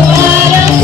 Para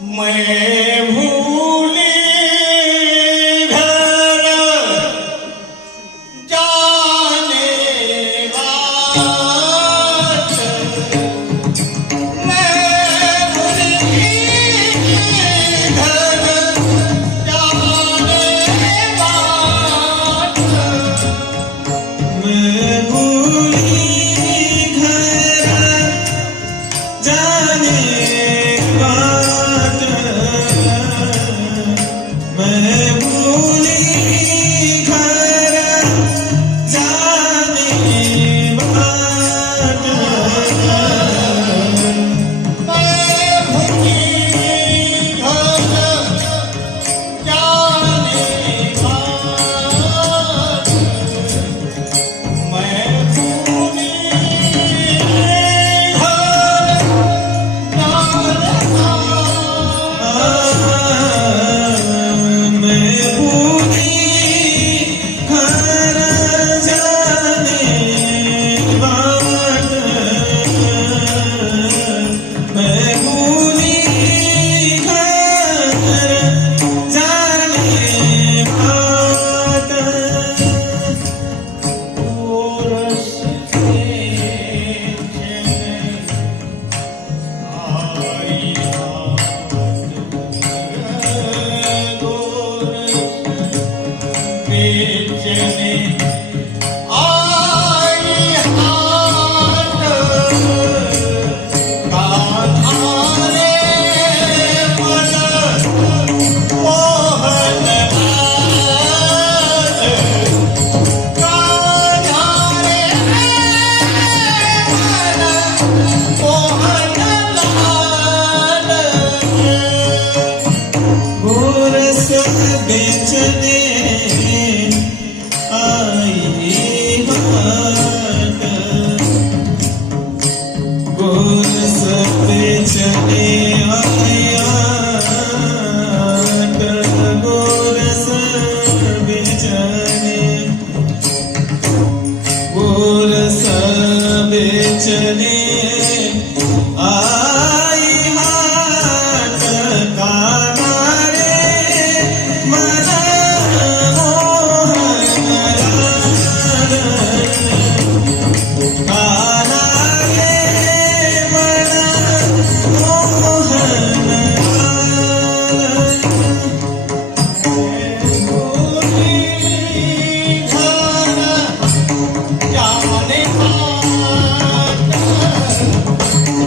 मैं भूली घर जाने बात, मैं भूली घर जाने बात, मैं भूली घर जाने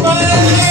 Bye.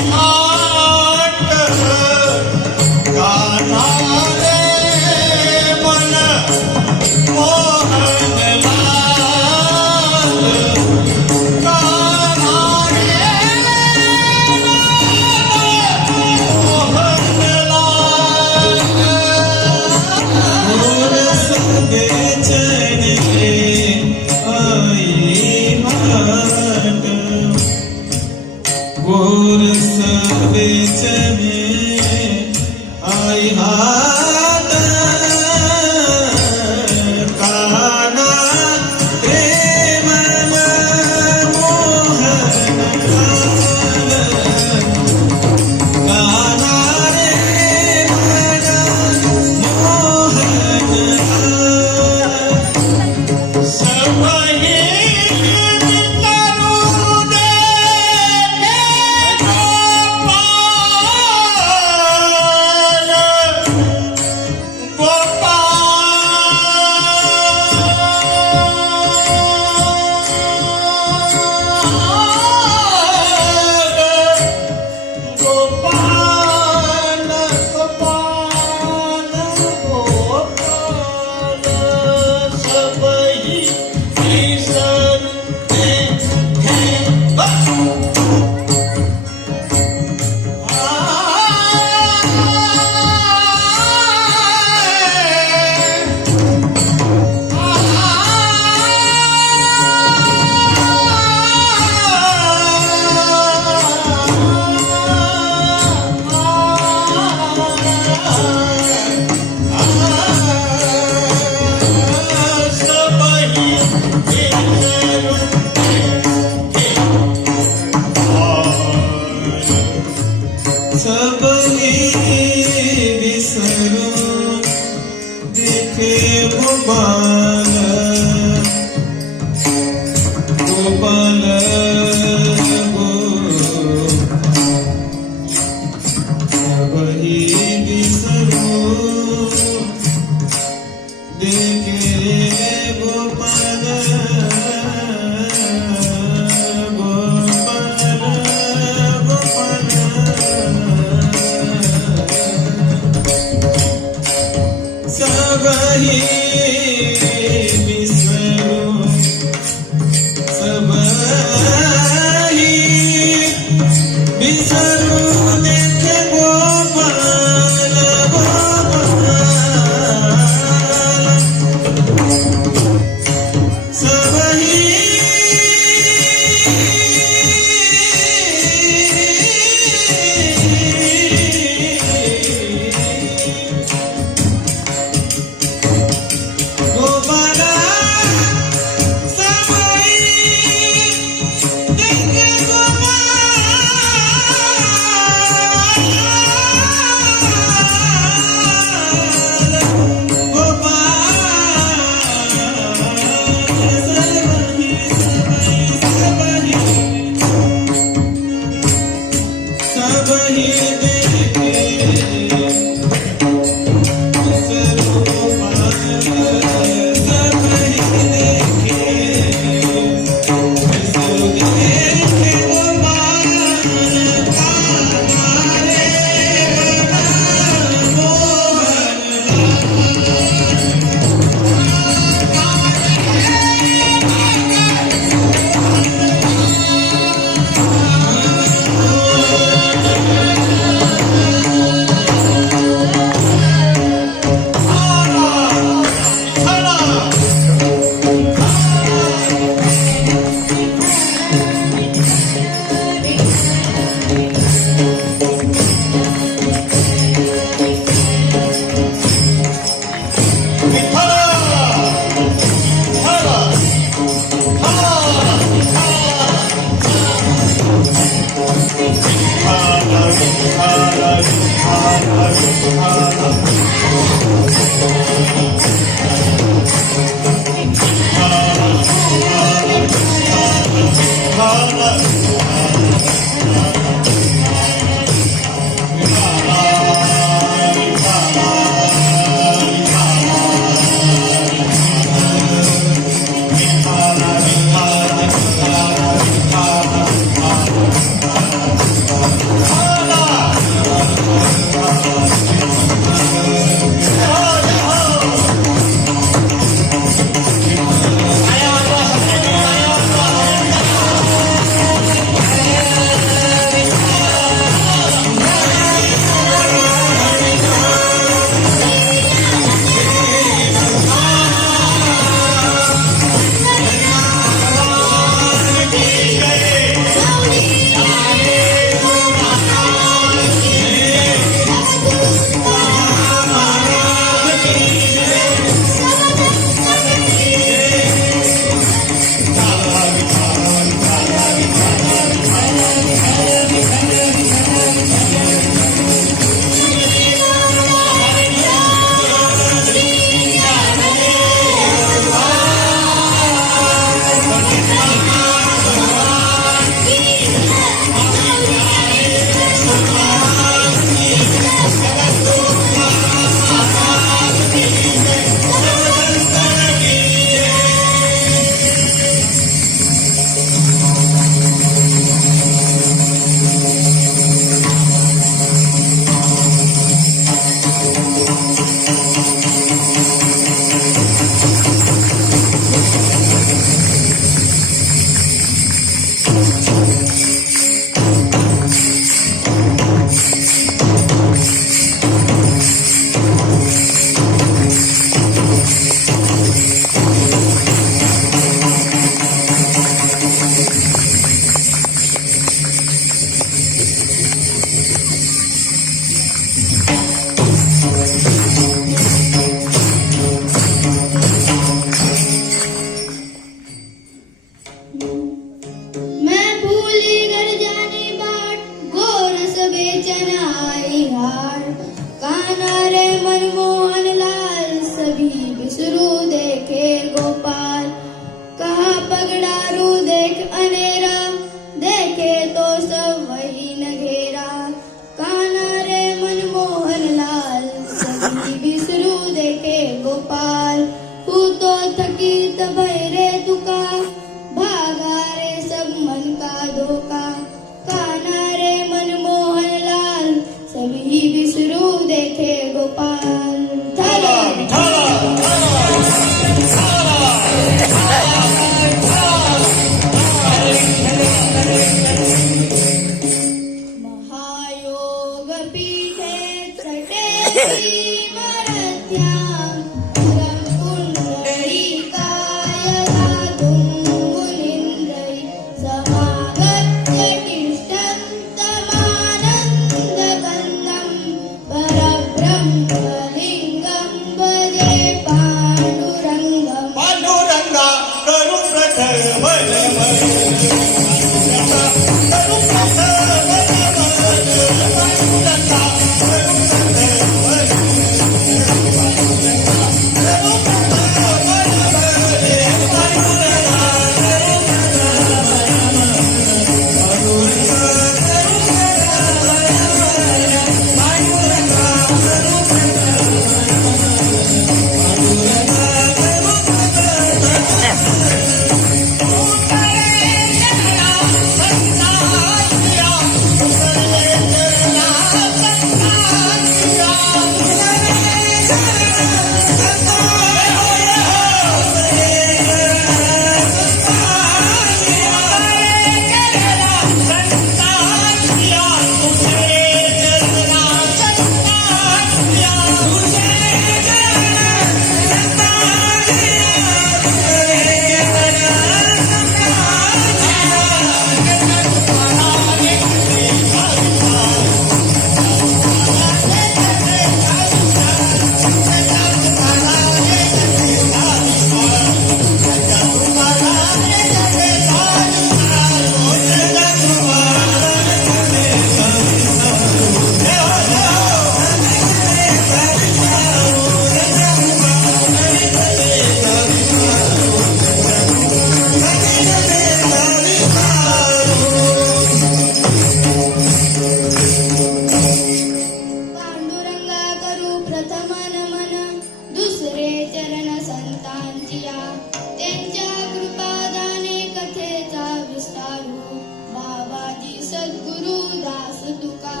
तुका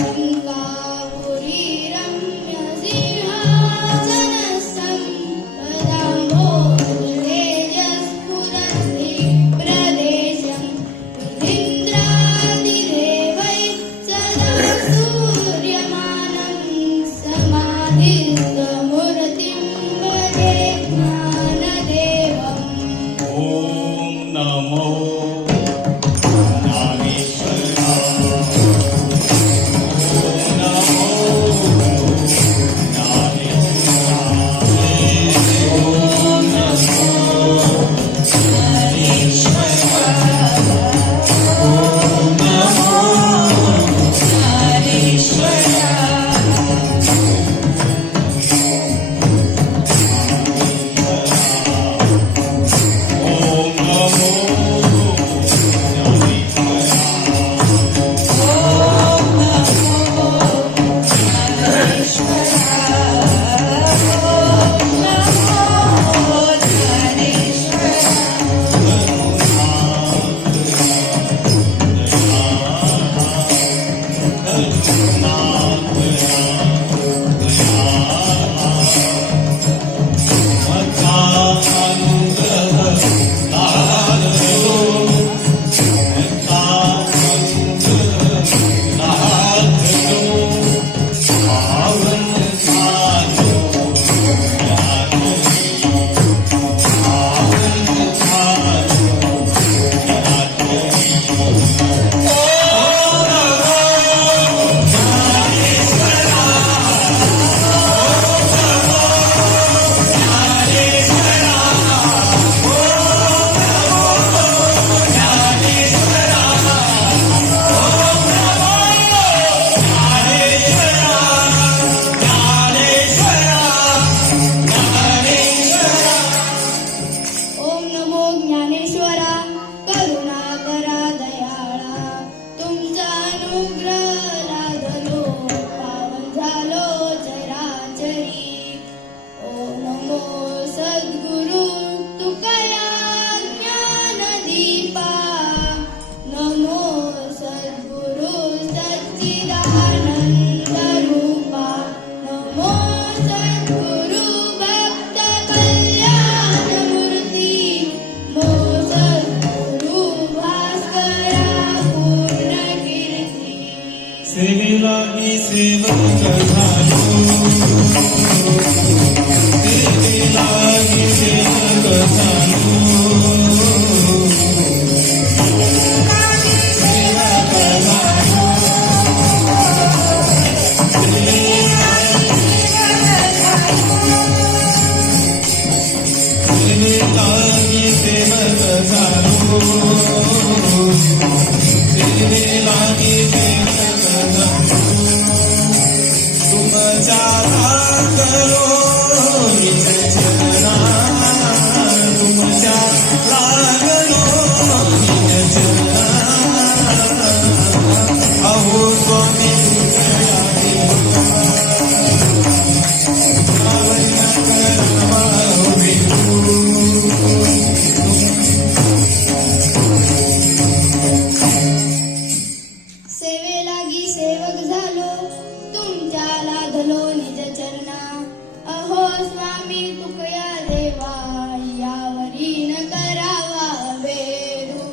रंगापुरी रम्य सिंहासनस्थं तेजस्फुरन्ति प्रदेशं विनिन्द्रादिदेवैः सदा सूर्यमानं समाधिस्थमूर्तिं भजे ज्ञानदेवम् ओम नमो ज्ञानेश्वराय ओम नमो ज्ञानेश्वराय ओम नमो ज्ञानेश्वराय ओम नमो ओम नमो ओम नमो ज्ञानेश्वरा करुणाकरा दयाळा तुमचा अनुग्रह लादलो पावन झालो चराचरी ओम नमो सद्गुरु तुकया ज्ञानदीपा नमो सद्गुरु सच्चिदानंद रूपा नमो सद्गुरु भक्त कल्याण मूर्ती नमो सद्गुरु भास्करा पूर्ण कीर्ती सेवेला मी सेवक झालो सेवेला मी सेवक झालो सेवेला मी सेवक झालो सेवेला मी सेवक झालो तुमच्या लागलो निज चरणा तुमच्या लागलो निज चरणा अहो स्वामी तुझ्या सेवेलागी सेवक झालो तुमच्या लाधलो निज चरणा अहो स्वामी तुकया देवा यावरी न करावा वेरू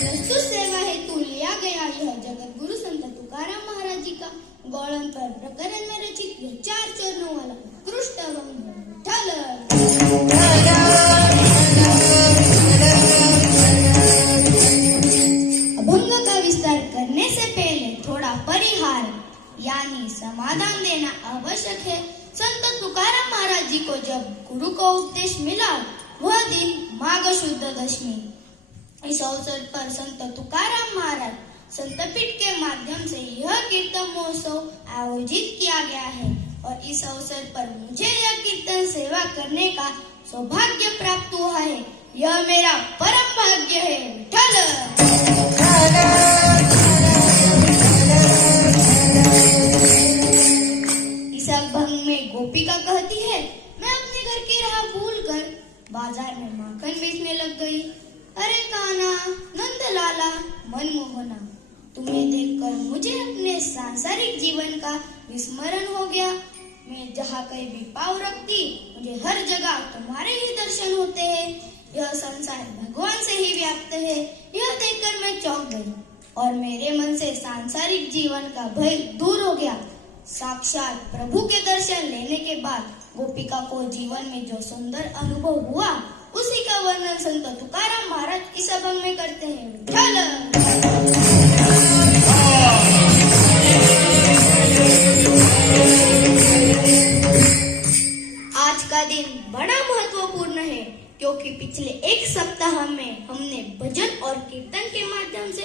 प्रस्तुत सेवा हेतु लिया गया यह जगत गुरु संत तुकाराम महाराज जी का गौड़न पर प्रकरण में रचित यह 4 चरणों वाला उत्कृष्ट अभंग विठ्ठल अभंग का विस्तार करने से पहले थोड़ा परिहार यानी समाधान देना आवश्यक है। संत तुकाराम महाराज जी को जब गुरु को उपदेश मिला वह दिन माघ शुद्ध दशमी। इस अवसर पर संत तुकाराम महाराज संतपीठ के माध्यम से यह कीर्तन महोत्सव आयोजित किया गया है और इस अवसर पर मुझे यह कीर्तन सेवा करने का सौभाग्य प्राप्त हुआ है। यह मेरा परम भाग्य है। विठ्ठल इस अभंग में गोपिका कहती है, मैं अपने घर की राह भूलकर बाजार में माखन बेचने लग गई। अरे कान्हा, नंद लाला, मनमोहना, तुम्हें देखकर मुझे अपने सांसारिक जीवन का विस्मरण हो गया। मैं जहाँ कहीं भी पाँव रखती, मुझे हर जगह तुम्हारे ही दर्शन होते हैं। यह संसार भगवान से ही व्याप्त है, यह देखकर मैं चौंक गई और मेरे मन से सांसारिक जीवन का भय दूर हो गया। साक्षात प्रभु के दर्शन लेने के बाद गोपिका को जीवन में जो सुंदर अनुभव हुआ, उसी का वर्णन संत तुकाराम महाराज इस अभंग में करते हैं। आज का दिन बड़ा महत्वपूर्ण है, क्योंकि पिछले एक सप्ताह में हमने भजन और कीर्तन के माध्यम से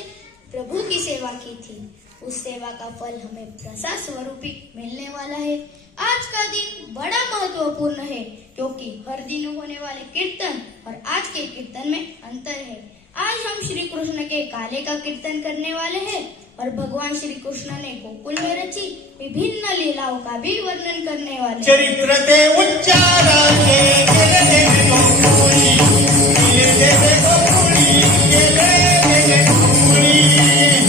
प्रभु की सेवा की थी। उस सेवा का फल हमें प्रसाद स्वरूपी मिलने वाला है। आज का दिन बड़ा महत्वपूर्ण है, क्योंकि हर दिन होने वाले कीर्तन और आज के कीर्तन में अंतर है। आज हम श्री कृष्ण के काले का कीर्तन करने वाले हैं और भगवान श्री कृष्ण ने गोकुल में रची विभिन्न लीलाओं का भी वर्णन करने वाले हैं। चरित्र ते उच्चाराचे गेले देवे गोकुळी, गेले देवे गोकुळी, गेले देवे गोकुळी।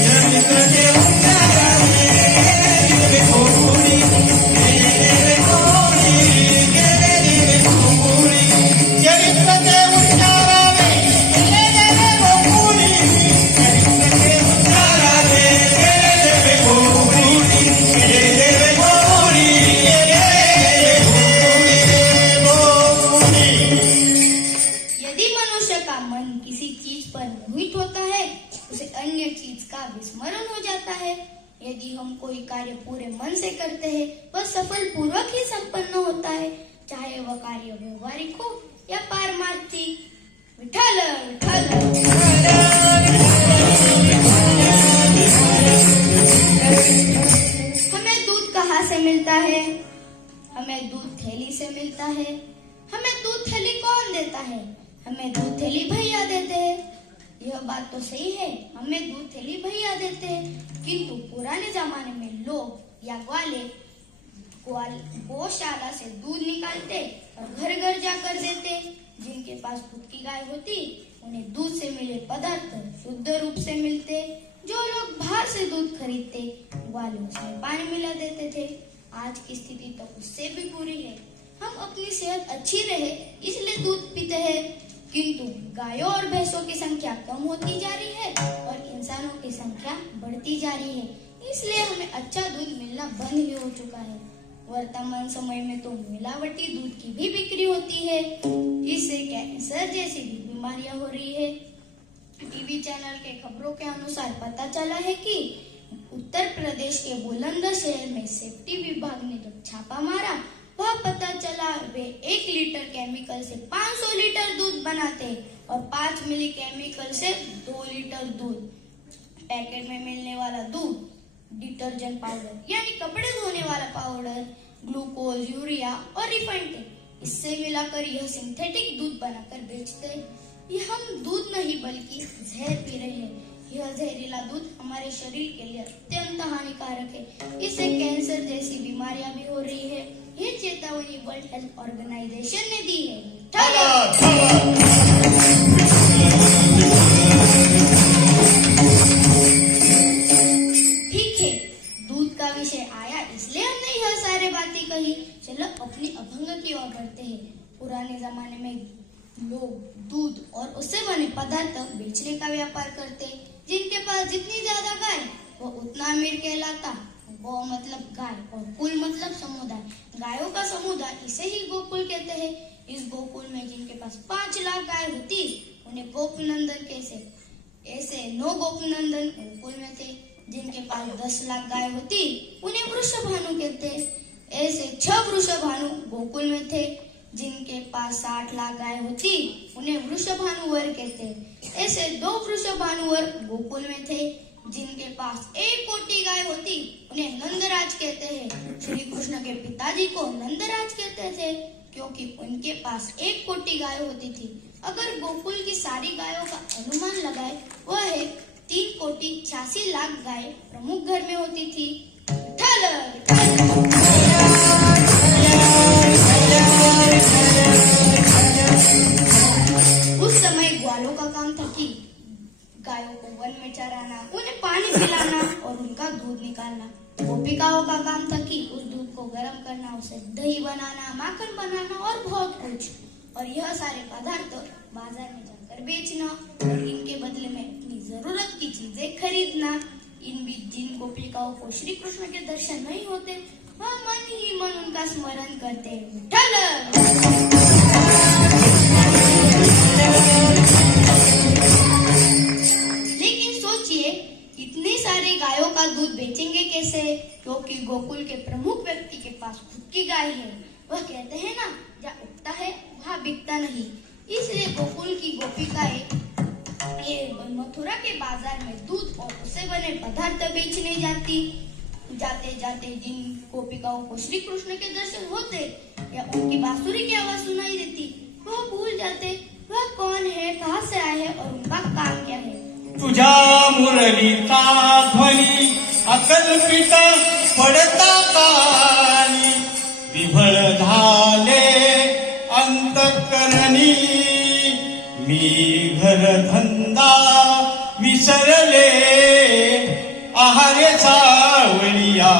चरित्र ते उच्चाराचे गेले देवे गोकुळी, गेले देवे गोकुळी, गेले देवे गोकुळी। चरित्र ते उच्चाराचे गेले देवे गोकुळी, चरित्र ते उच्चाराचे गेले देवे गोकुळी, गेले देवे गोकुळी, गेले यदि मनुष्य का मन किसी चीज पर मोहित होता है, उसे अन्य चीज का विस्मरण हो जाता है। यदि हम कोई कार्य पूरे मन से करते हैं, वह सफल पूर्वक ही संपन्न होता है, चाहे वह कार्य व्यवहारिक हो या पारमार्थिक। विठ्ठल विठ्ठल। हमें दूध कहाँ से मिलता है? हमें दूध थैली से मिलता है। हमें दूध थैली कौन देता है? हमें दूध थैली भैया देते हैं। यह बात तो सही है, हमें दूध थैली भैया देते हैं, किंतु पुराने जमाने में लोग या ग्वाले गौशाला से दूध निकालते और घर घर जाकर देते। जिनके पास खुद की गाय होती, उन्हें दूध से मिले पदार्थ शुद्ध रूप से मिलते। जो लोग बाहर से दूध खरीदते, ग्वाले उसमें पानी मिला देते थे। आज की स्थिति तो उससे भी बुरी है। हम अपनी सेहत अच्छी रहे इसलिए दूध पीते हैं, किंतु गायों और भैंसों की संख्या कम होती जा रही है और इंसानों की संख्या बढ़ती जा रही है। इसलिए हमें अच्छा दूध मिलना बंद ही हो चुका है। वर्तमान समय में तो मिलावटी दूध की भी बिक्री होती है। इससे कैंसर जैसी भी बीमारियां हो रही है। टीवी चैनल के खबरों के अनुसार पता चला है कि उत्तर प्रदेश के बुलंदशहर में सेफ्टी विभाग ने जब छापा मारा, वह पता चला वे 1 लीटर केमिकल से 500 लीटर दूध बनाते और 5 मिली केमिकल से 2 लीटर दूध। पैकेट में मिलने वाला दूध डिटर्जेंट पाउडर यानी कपड़े धोने वाला पाउडर, ग्लूकोज, यूरिया और रिफाइंड तेल, इससे मिलाकर यह सिंथेटिक दूध बनाकर बेचते। यह हम दूध नहीं बल्कि जहर पी रहे हैं। यह जहरीला दूध हमारे शरीर के लिए अत्यंत हानिकारक है। इससे कैंसर जैसी बीमारियां भी हो रही है। ये चेतावनी वर्ल्ड हेल्थ ऑर्गेनाइजेशन ने दी है। ठीक है, दूध का विषय आया इसलिए हमने यह सारे बातें कही। चलो अपनी अभंग की ओर बढ़ते हैं। पुराने जमाने में लोग दूध और उससे बने पदार्थ बेचने का व्यापार करते। जिनके पास जितनी ज्यादा गाय वो उतना अमीर कहलाता। गौ मतलब गाय और कुल मतलब समुदाय। गायों का समुदाय इसे ही गोकुल कहते हैं। इस गोकुल में जिनके पास 5 लाख गाय होती, उन्हें गोपनंदन कैसे। ऐसे 9 गोपनंदन गोकुल में थे। जिनके पास 10 लाख गाय होती, उन्हें वृषभानु कहते। ऐसे 6 वृषभानु गोकुल में थे। जिनके पास 60 लाख गाय होती, उन्हें वृषभानुवर कहते। ऐसे 2 वृषभानुवर गोकुल में थे। जिनके पास 1 कोटि गाय होती, उन्हें नंदराज कहते हैं। श्री कृष्ण के पिताजी को नंदराज कहते थे, क्योंकि उनके पास 1 कोटि गाय होती थी। अगर गोकुल की सारी गायों का अनुमान लगाए, वह है 3 कोटि 86 लाख गाय प्रमुख घर में होती थी। ठल गायों को वन में चराना, उन्हें पानी पिलाना और उनका दूध निकालना। गोपिकाओं का काम था कि उस दूध को गर्म करना, उसे दही बनाना, माखन बनाना और बहुत कुछ। और यह सारे पदार्थ बाजार में जाकर बेचना और इनके बदले में अपनी जरूरत की चीजें खरीदना। इन बीच जिन गोपिकाओं को श्री कृष्ण के दर्शन नहीं होते, वह मन ही मन उनका स्मरण करते हैं, विठ्ठल। लेकिन सोचिए, इतने सारे गायों का दूध बेचेंगे कैसे? क्योंकि गोकुल के प्रमुख व्यक्ति के पास खुद की गाय है। वह कहते हैं ना, जहाँ उगता है वहाँ बिकता नहीं। इसलिए गोकुल की गोपिकाएं मथुरा के बाजार में दूध और उससे बने पदार्थ बेचने जाते जाते जिन गोपिकाओं को श्री कृष्ण के दर्शन होते या उनकी बांसुरी की आवाज सुनाई देती, वह भूल जाते वह कौन है, कहाँ से आए हैं और उनका काम क्या है। तुझ्या मुरलीचा ध्वनी अकल्पित पडता कानी, विभळ झाले अंतःकरणी, मी घरधंदा विसरले, आहारे सावळिया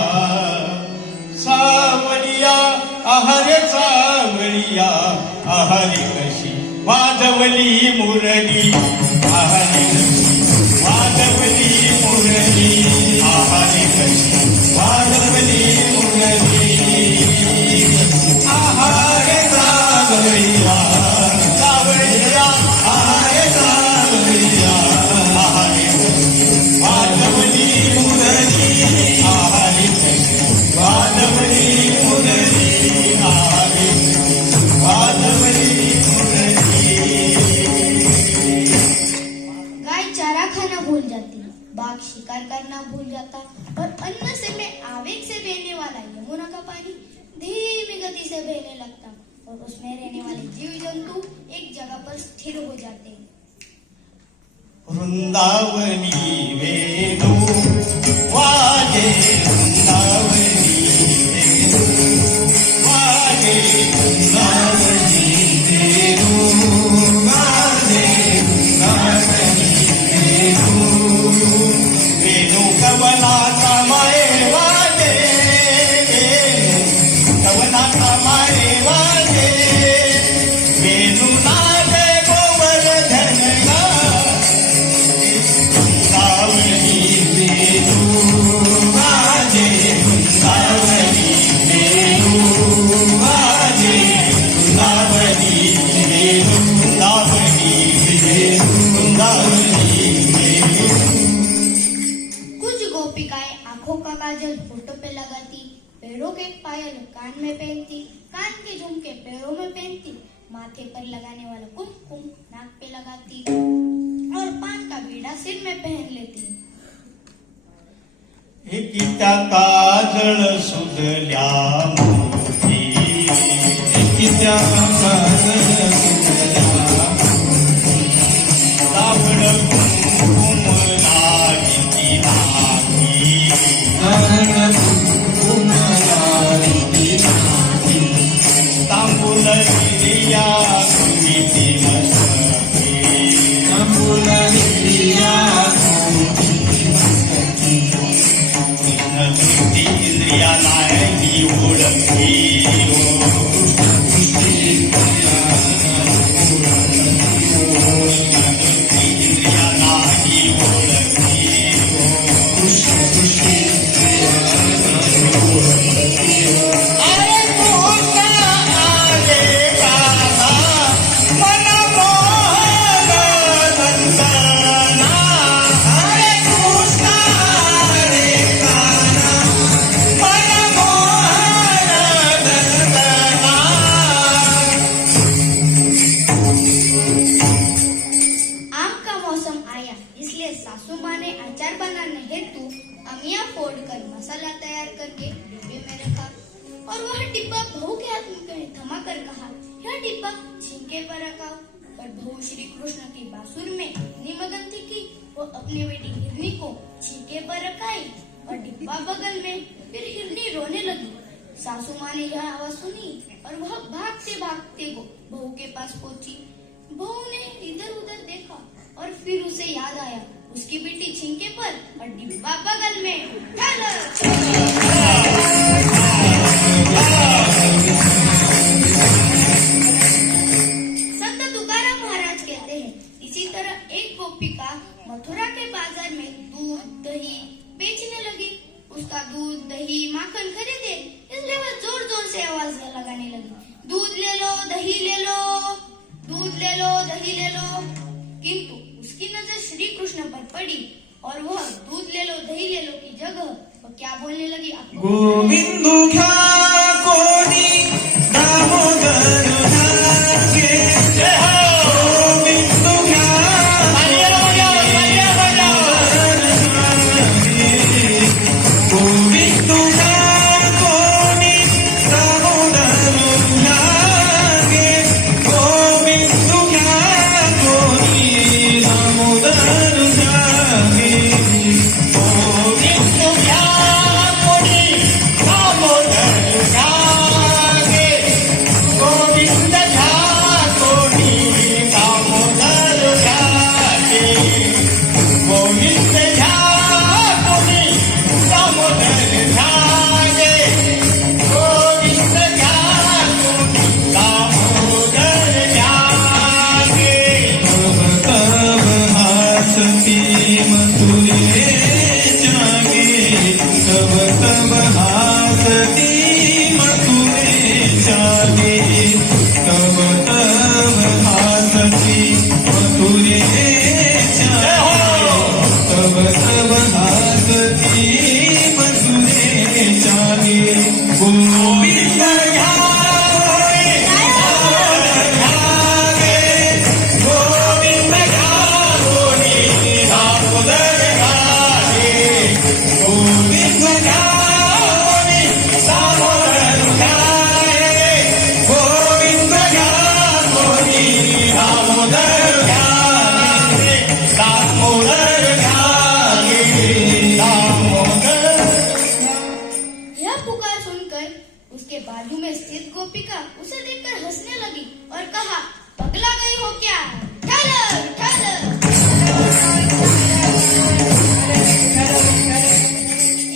सावळिया, आहारे सावळिया, आहारे कशी वाजवली मुरली, आहारे कशी वाजवली मुरली, आहारे कशी वाजवली मुरली, आहारे सावळिया सावळिया, आहारे सावळिया, आहारे कशी वाजवली मुरली, आहारे कशी वाजवली मुरली, आहारे कशी वाजवली मुरली। गाय चारा खाना भूल जाती, बाघ शिकार करना भूल जाता और अन्न से में आवेग से बहने वाला यमुना का पानी धीमी गति से बहने लगता और उसमें रहने वाले जीव जंतु एक जगह पर स्थिर हो जाते। वृंदावनी वेणु वाजे, वृंदावनी वेणु वाजे, वृंदावनी वेणु वाजे, वृंदावनी वेणु, वेणु कवनाचा माये वाजे, वेणु कवनाचा माये वाजे, वेणु नादे गोवर्धन वृंदावनी वेणु वाजे, वृंदावनी वेणु वाजे, वृंदावनी वेणु, वृंदावनी वेणु, वृंदावनी वेणु। कुछ गोपिकाएं आंखों का काजल होठों पे लगाती, पैरों के पायल कान में पहनती, कान के झुमके पैरों में पहनती, माथे पर लगाने वाला कुमकुम नाक पे लगाती और पान का बीड़ा सिर में पहन लेती। एकीच्या काजळ सुधल्या मोठी, एकीच्या काजळ सुधल्या मोठी, साबण कुंकुम लागिती नाकी, साबण कुंकुम लागिती नाकी, तांबूल दिया तुझी मस्तकी, तांबूल दिया दृष्टी इंद्रिया नाही ओळखी, दृष्टी इंद्रिया नाही ओळखी, अरे कृष्ण आले काना मन मोहन नंदना, अरे कृष्ण आले काना मन मोहन नंदना। आम का मौसम आया, इसलिए सासू माँ ने अचार बनाने हेतु अमिया फोड़कर मसाला तैयार करके डिब्बे में रखा और वह डिब्बा बहू के हाथ में थमा कर कहा, यह डिब्बा छिंके पर रखा। पर बहू श्री कृष्ण की बांसुर में निमग्न थी कि वो अपनी बेटी हिरनी को छिंके पर रखाई और डिब्बा बगल में। फिर हिरनी रोने लगी। सासू माँ ने यह आवाज सुनी और वह भागते भागते बहू के पास पहुंची। बहू ने इधर उधर देखा और फिर उसे याद आया उसकी बेटी छिंके पर और डिब्बा बगल में। ढालर संत तुकाराम महाराज कहते हैं, इसी तरह एक गोपिका मथुरा के बाजार में दूध दही बेचने लगी। उसका दूध दही माखन खरीदे, इसलिए वह जोर जोर से आवाज लगाने लगी, दूध ले लो दही ले लो, दूध ले लो दही ले लो। किंतु उसकी नजर श्री कृष्ण पर पड़ी और वह दूध ले लो दही ले लो की जगह वो क्या बोलने लगी, आपको गोविंदु घ्या कोणी दामोदर घ्या जय हो गोविंदु घ्या गोविंदु घ्या कोणी दामोदर घ्या गोविंदु घ्या कोणी दामोदर घ्या गोविंदु घ्या कोणी दामोदर घ्या गोविंद घ्या कोणी दामोदर घ्या गोविंद घ्या कोणी दामोदर घ्या गोविंद घ्या कोणी दामोदर घ्या तब तब हासती मथुरे जागे तब तब हासती मथुरे जागे तब तब हासती मथुरे जागे तब तब हासती मथुरे जागे गोविंद घ्या गोविंद घ्या कोणी दामोदर घ्या गोविंद घ्या कोणी दामोदर घ्या गोविंद घ्या कोणी दामोदर घ्या दामोदर घ्या दामोदर यह पुकार सुनकर उसके बाजू में स्थित गोपिका उसे देखकर हंसने लगी और कहा, पगला गई हो क्या, ढालर ढालर।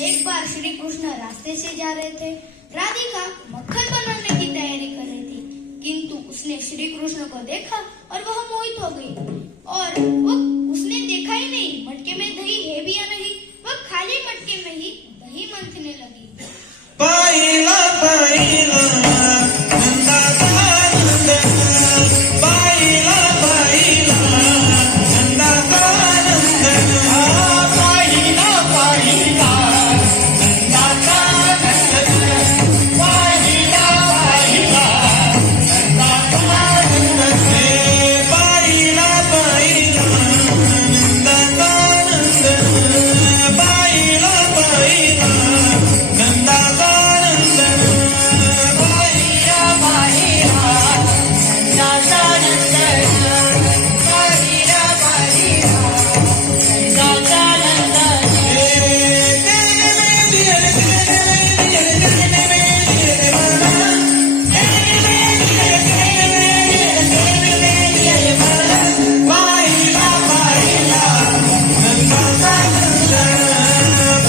एक बार श्री कृष्ण रास्ते से जा रहे थे। राधिका मक्खन बनाने की तैयारी कर रही थी, किंतु उसने श्री कृष्ण को देखा और वह मोहित हो गई और वो उसने देखा ही नहीं मटके में दही है भी या नहीं, वह खाली मटके में ही दही मंथने लगी। पाहिला पाहिला नंदाचा आनंद पाहिला पाहिला नंदाचा आनंद पाहिला पाहिला नंदाचा आनंद पाहिला पाहिला नंदाचा आनंद पाहिला पाहिला नंदाचा आनंद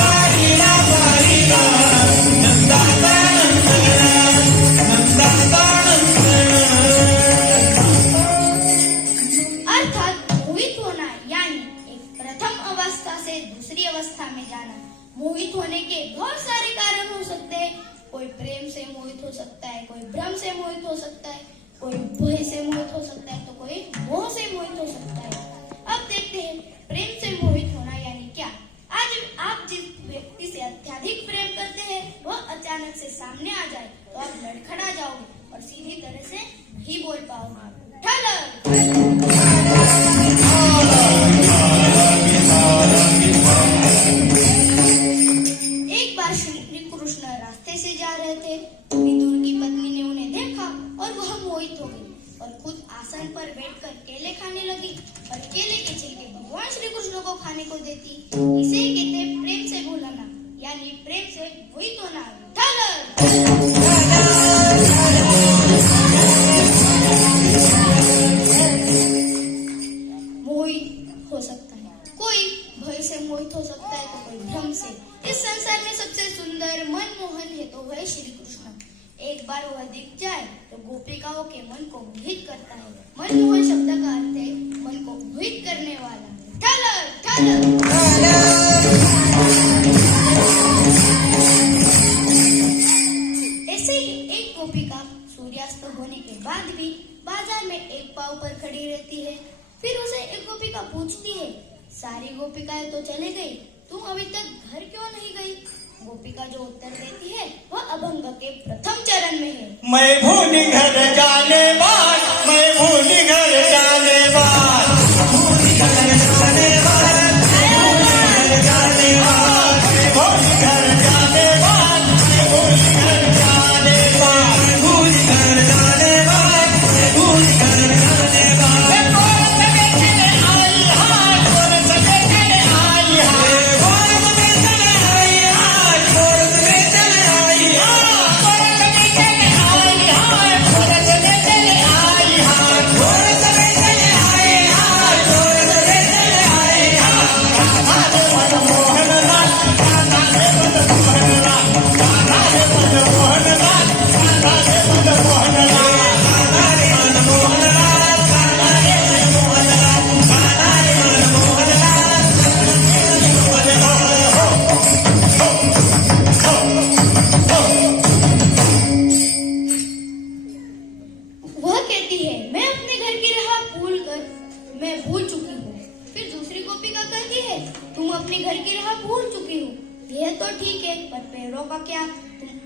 पाहिला पाहिला नंदाचा अर्थात मोहित होना यानी एक प्रथम अवस्था से दूसरी अवस्था में जाना। मोहित होने के बहुत सारे कारण हो सकते हैं। कोई प्रेम से मोहित हो सकता है, कोई भ्रम से मोहित हो सकता है, कोई भय से मोहित हो सकता है, तो कोई मोह से मोहित हो सकता है। अब देखते हैं प्रेम से मोहित होना यानी क्या। आज आप जिस व्यक्ति से अत्यधिक प्रेम करते हैं वह अचानक से सामने आ जाए तो आप लड़खड़ा जाओगे और सीधी तरह से नहीं बोल पाओगे। एक बार श्री कृष्ण रास्ते से जा रहे थे। विदुर की पत्नी ने उन्हें देखा और वह मोहित हो गई और खुद आसन पर बैठकर केले खाने लगी और केले के छिलके भगवान श्री कृष्ण को खाने को देती। इसे ही कहते हैं प्रेम से भूलना यानी प्रेम से मोहित होना। मोहित हो सकता है कोई बार वह दिख जाए तो गोपिकाओं के मन को मोहित करता है। मनमोहन शब्द का अर्थ है मन को मोहित करने वाला। ठालर ठालर। ऐसे ही एक गोपिका सूर्यास्त होने के बाद भी बाजार में एक पांव पर खड़ी रहती है। फिर उसे एक गोपिका पूछती है, सारी गोपिकाएं तो चली गई, तुम अभी तक घर क्यों नहीं गई? गोपिका जो उत्तर देती है वह अभंग के प्रथम चरण में है। मैं भूली घर जाने बाद, मैं भूली घर जाने बाद, भूली घर जाने बाद, भूली घर जाने बाद, भूली घर जाने बाद, भूली घर जाने बाद, भूली घर जाने बाद, भूली घर जाने बाद।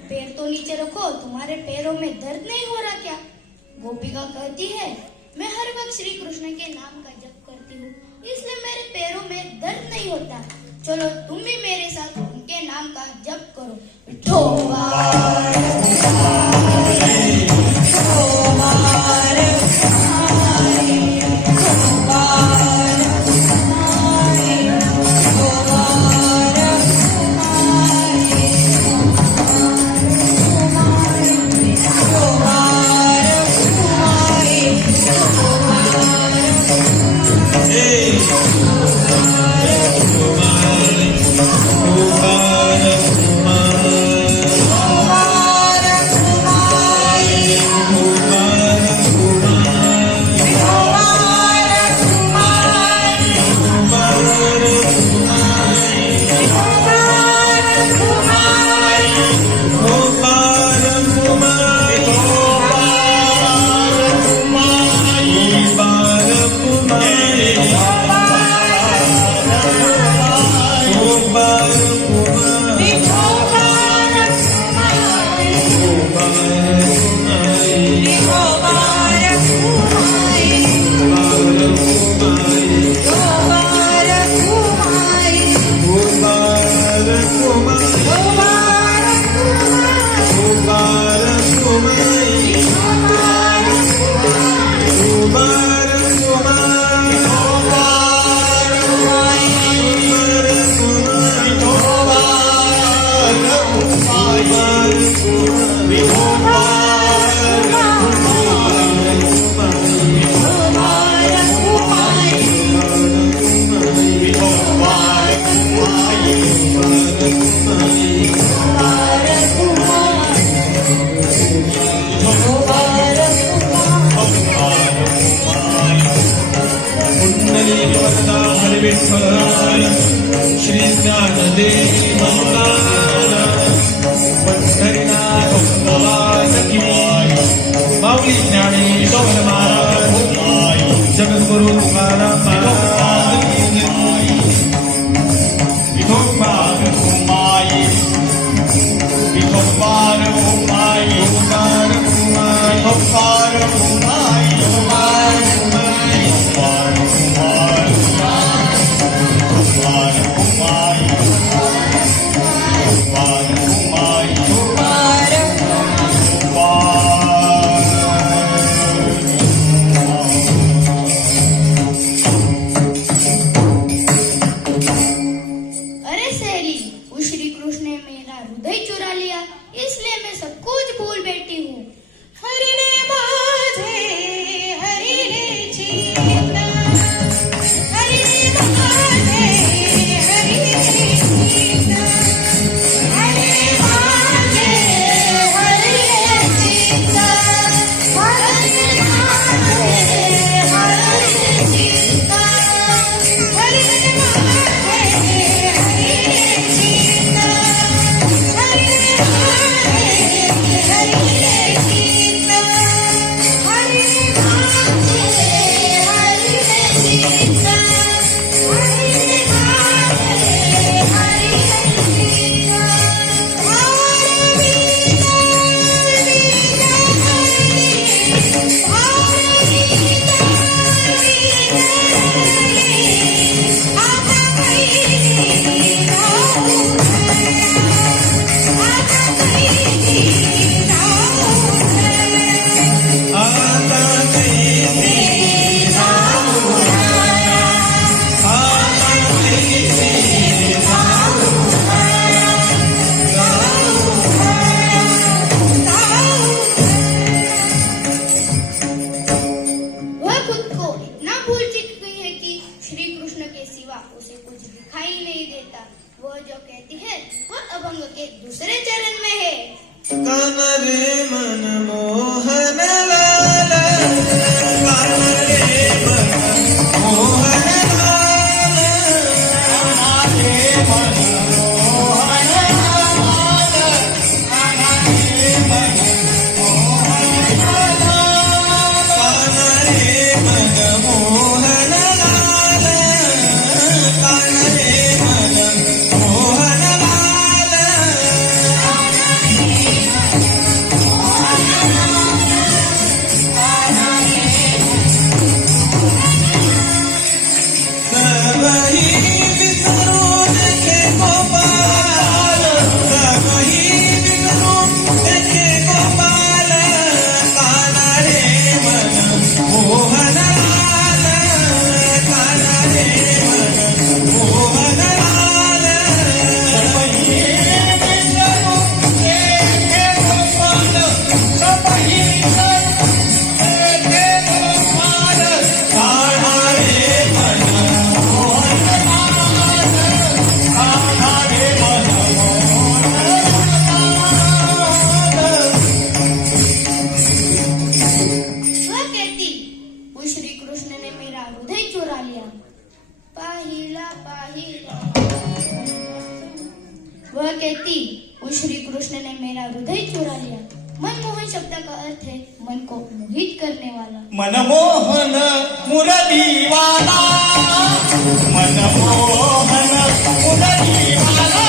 पैर तो नीचे रखो, तुम्हारे पैरों में दर्द नहीं हो रहा क्या? गोपिका कहती है, मैं हर वक्त श्री कृष्ण के नाम का जप करती हूँ, इसलिए मेरे पैरों में दर्द नहीं होता। चलो तुम भी मेरे साथ उनके नाम का जप करो। श्री ज्ञानदेव पंढरीनाथ भगवान की माऊली ज्ञानेश्वर महाराज जगद्गुरु तुकाराम महाराज विठोबा माई विठोबार माई उकार माई उकार माई उकार वह खुद को इतना भूल चुकी है कि श्री कृष्ण के सिवा उसे कुछ दिखाई नहीं देता। वह जो कहती है वह अभंग के दूसरे चरण में है। कान रे मन मोहन लाल, कान रे मन मोहन लाल, कान रे मन मोहन लाल, कान रे मन मोहन लाल, कान रे मन मोहन लाल, कान रे मन मोहन लाल। सबही विष्णु देखे गोपाल, सबही विष्णु देखे गोपाल, कान रे मन मोहन लाल, कान रे मन मोहन लाल। सबही विष्णु देखे गोपाल, सबही विष्णु देखे गोपाल, कान रे मन वह कहती उस श्री कृष्ण ने मेरा हृदय चुरा लिया। पाहिला पाहिला। वह कहती उस श्री कृष्ण ने मेरा हृदय चुरा लिया। मनमोहन शब्द का अर्थ है मन को मोहित करने वाला। मनमोहन मुरलीवाला, मनमोहन मुरलीवाला,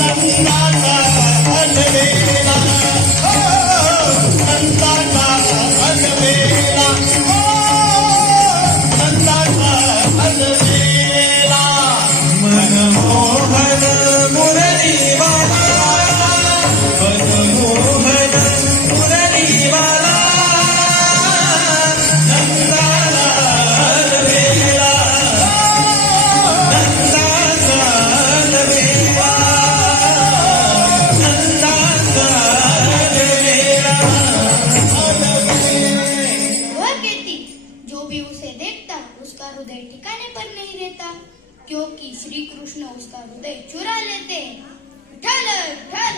नंदाचा अलबेला, नंदाचा अलबेला, नंदाचा अलबेला। मनमोहन मुरलीवाला, मनमोहन मुरलीवाला, नंदाचा अलबेला, नंदाचा अलबेला, नंदाचा अलबेला। वह कहती जो भी उसे देखता उसका हृदय ठिकाने पर नहीं रहता, क्योंकि श्री कृष्ण उसका हृदय चुरा लेते हैं। ढल ढल।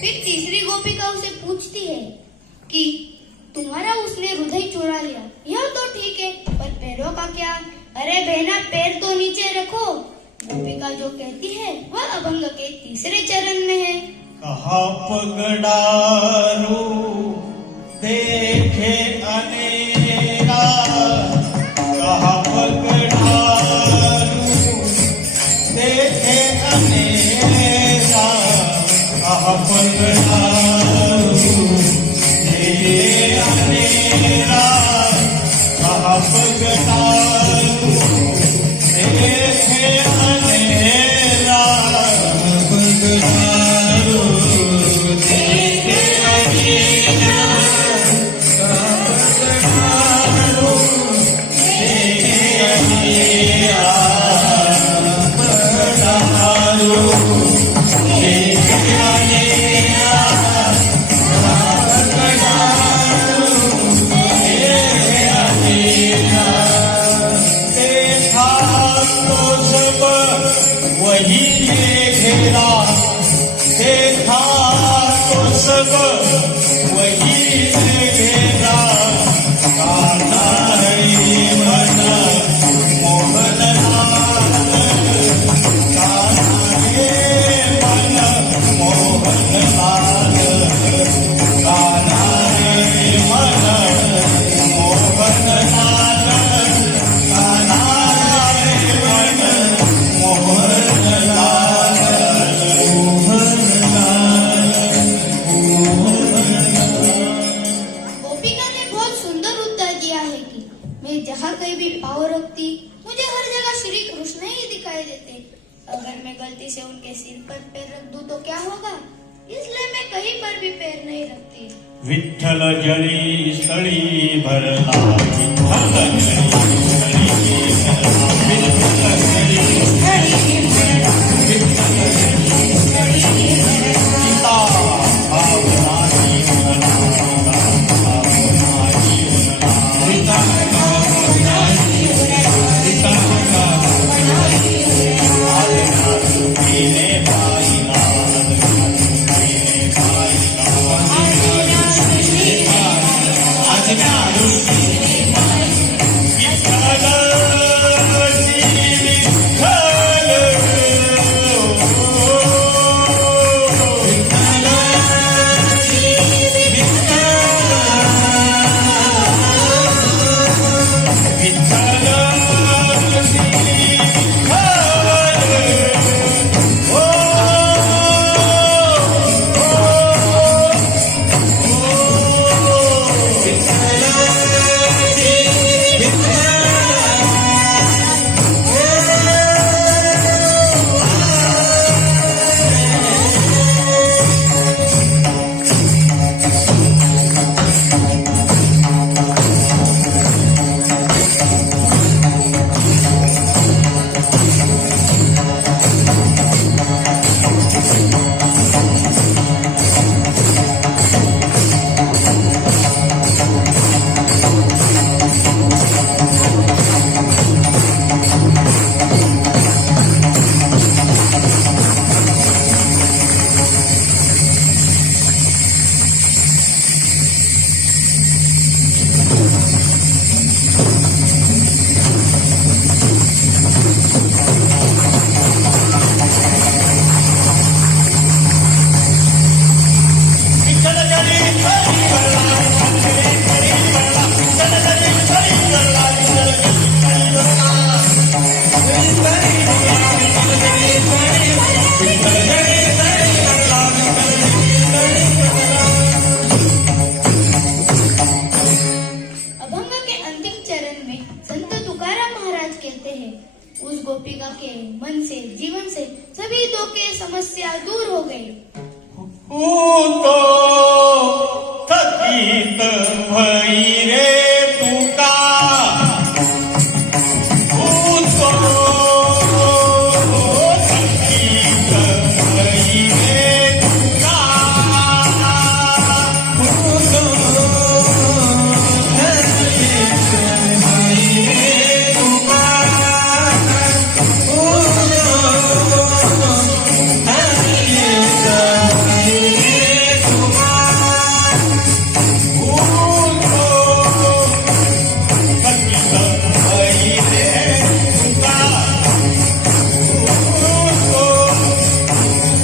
फिर तीसरी गोपिका उसे पूछती है कि तुम्हारा उसने हृदय चुरा लिया, यह तो ठीक है, पर पैरों का क्या? अरे बहना, पैर तो नीचे रखो। गोपिका जो कहती है वह अभंग के तीसरे चरण में है। कहा पगडारू देखे अनेरा, कहा पगडारू देखे अनेरा, कहा पगडारू देखे अनेरा, कहा पगडारू देखे अनेरा, पगडारू देखे अनेरा, पगडारू देखे अनेरा, पगडारू देखे अनेरा, देखा तो सब वही घेरा, देखा तो सब वही घेरा, कान्हा हरि मन मोहन लाल, कान्हा रे मन मोहन लाल, गलती से उनके सिर पर पैर रख दूं तो क्या होगा? इसलिए मैं कहीं पर भी पैर नहीं रखती। विठ्ठल जळी स्थळी भरला, विठ्ठल जळी स्थळी भरला, विठ्ठल जळी स्थळी भरला, विठ्ठल जळी स्थळी भरला. सीता भावनाची म्हणा, भावनाची म्हणा, सीता भावनाची म्हणा, सीता भावनाची म्हणा. आज्ञा सुखीने पाहिला, उस गोपिका के मन से जीवन से सभी दुख के समस्या दूर हो गई। तो थकीत भई रे तुका,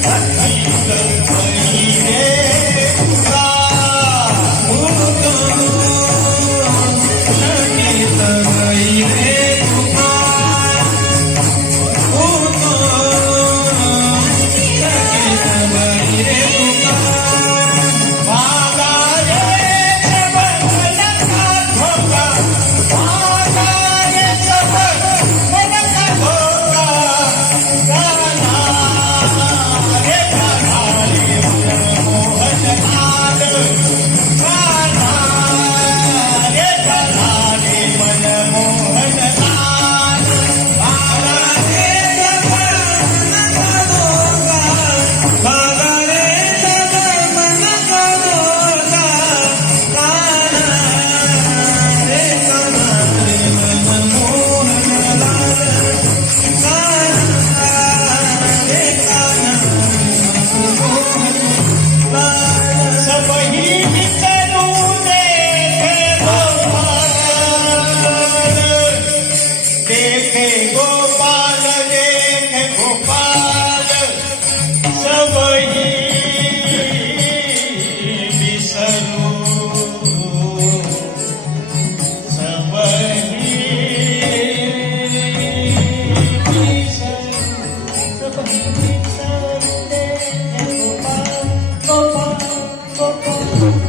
थकीत भई रे तुका, गोपाल गोपाल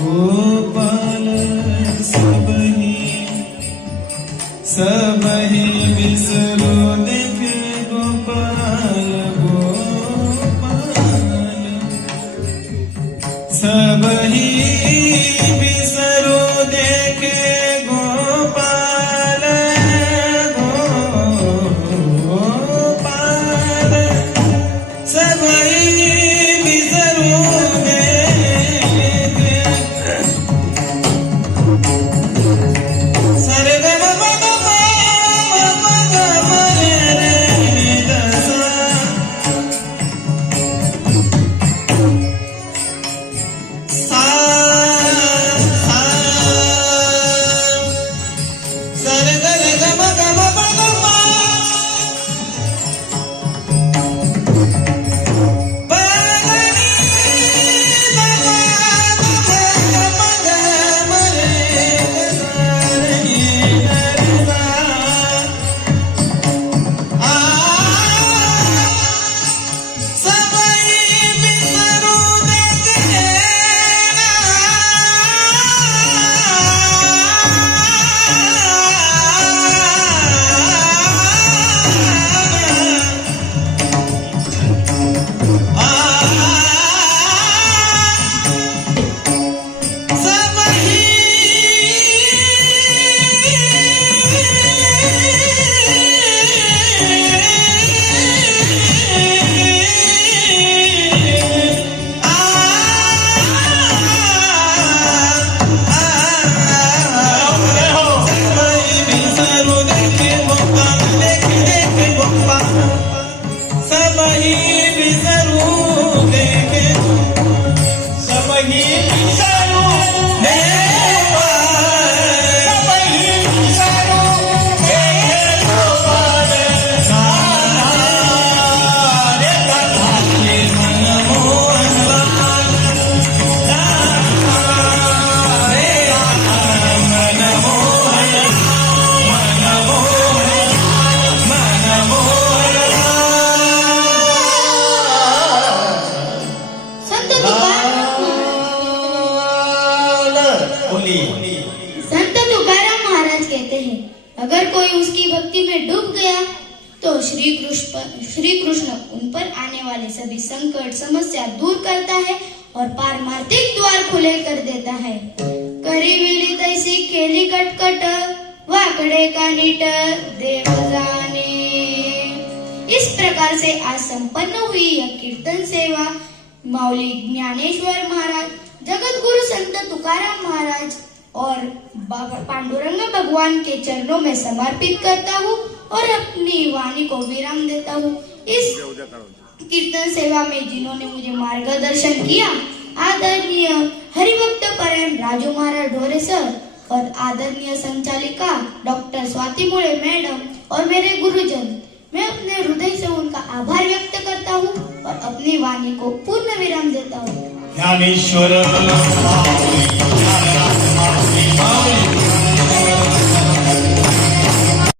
गोपाल सबही बिसरू देखे गोपाल गोपाल सबही बिसरू देखे गोपाल गोपाल सबही बिसरू देखे संत तुकाराम महाराज कहते हैं, अगर कोई उसकी भक्ति में डूब गया तो श्री कृष्ण उन पर आने वाले सभी संकट समस्या दूर करता है और पारमार्थिक द्वार खुले कर देता है। करी मिली तैसी केली कटकट वाकडे का नीट देव जाने। इस प्रकार से आज संपन्न हुई यह कीर्तन सेवा माऊली ज्ञानेश्वर महाराज, जगत गुरु संत तुकाराम महाराज और बाबा पांडुरंग भगवान के चरणों में समर्पित करता हूँ और अपनी वाणी को विराम देता हूँ। इस कीर्तन सेवा में जिन्होंने मुझे मार्गदर्शन किया, आदरणीय हरिभक्त परायण राजू महाराज ढोरे सर और आदरणीय संचालिका डॉक्टर स्वाति मुळे मैडम और मेरे गुरुजन, मैं अपने हृदय से उनका आभार व्यक्त करता हूँ और अपनी वाणी को पूर्ण विराम देता हूँ। ज्ञानेश्वर